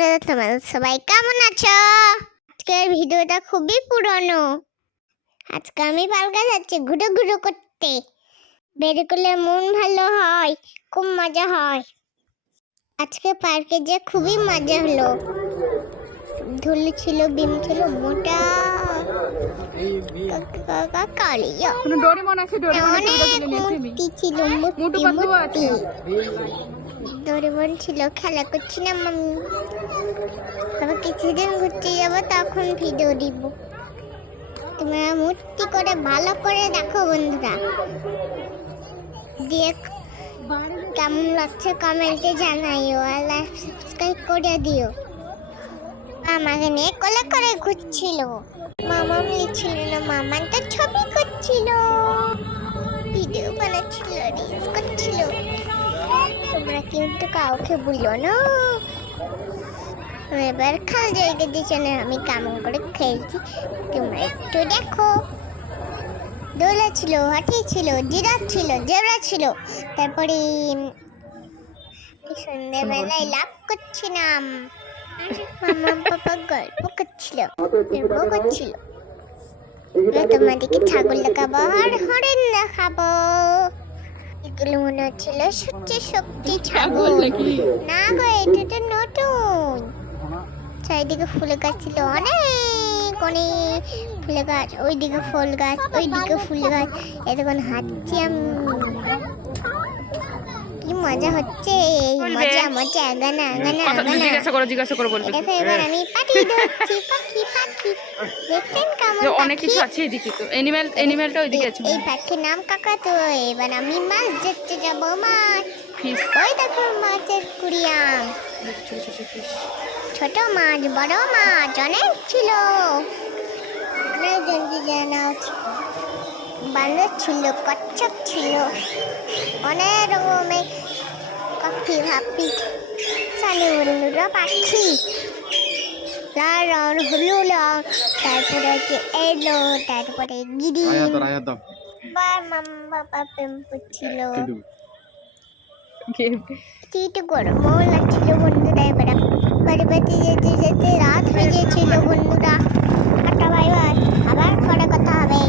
বন্ধুরা, তোমরা সবাই কেমন আছো? আজকের ভিডিওটা খুবই পুরনো। আজকে আমি পার্কে যাচ্ছি ঘুরে ঘুরে করতে। বের করলে মন ভালো হয়, খুব মজা হয়। আজকে পার্কে যে খুবই মজা হলো। ধুলি ছিল, বিম ছিল, মোটা কালিয়া অনেক মূর্তি ছিল, মূর্তি ডোরেমন ছিল। খেলা করছিলাম আমি। আবার কিছুদিন ঘুরতে যাবো, তখন ভিডিও দিব। তোমরা মূর্তি করে ভালো করে দেখো বন্ধুরা। দেখ কেমন লাগছে কমেন্টে জানাইও, আর লাইক সাবস্ক্রাইব করে দিও। আমাকে নিয়ে কোলে করে ঘুরছিল। মামা ছিল না, মামান তো ছবি করছিল, ভিডিও বানাচ্ছিল, রিলস করছিল। তোমরা কিন্তু কাউকে বলো না। এবার খাওয়া জায়গা দিচ্ছে না, আমি কেমন করে খেয়েছি তোমরা একটু দেখো। দোলা ছিল, হাতি ছিল, জিরাফ ছিল, জেব্রা ছিল। তারপরে সন্ধ্যাবেলায় লাভ করছিলাম। মামা পাপা গল্প করছিল, করছিল। তোমাদেরকে ছাগল দেখাবো আর হরিণ দেখাবো। এগুলো মনে হচ্ছিল সত্যি সত্যি ছাগল না গো, এটা তো নতুন। চারিদিকে ফুল গাছ ছিল, অনেক অনেক ফুল গাছ। ওইদিকে ফুল গাছ, ওইদিকে ফুল গাছ। এতক্ষণ হাঁটছি আমি, কি মজা হচ্ছে। মজা মজা গানা গানা গানা। জিজ্ঞাসা করো বলবে। দেখো এবার আমি পাখি ধরছি, পাখি পাখি। দেখছেন কেমন অনেক কিছু আছে এদিকে, তো অ্যানিমেলটা ওইদিকে আছে। এই পাখির নাম কাকাতুয়া। এবার আমি মাছ দেখতে যাবো, মাছ। ওই দেখো মাছের কুড়িয়াম। ছোট মাছ, বড় মাছ অনেক ছিল। অনেক বান্দর ছিল, কচ্ছপ ছিল, অনেক রকমের পাখি ভাপি। সানি বন্ধুরা পাখি লাল রং, হলুদ রং, তারপরে এলো, তারপরে গিরি বা মাম্মা পাপা ছিল। একটু গরমও লাগছিল বন্ধুরা। এবার বাড়ি বাড়ি যেতে যেতে রাত হয়ে গিয়েছিল বন্ধুরা। টাটা বাই বাই, আবার পরে কথা হবে।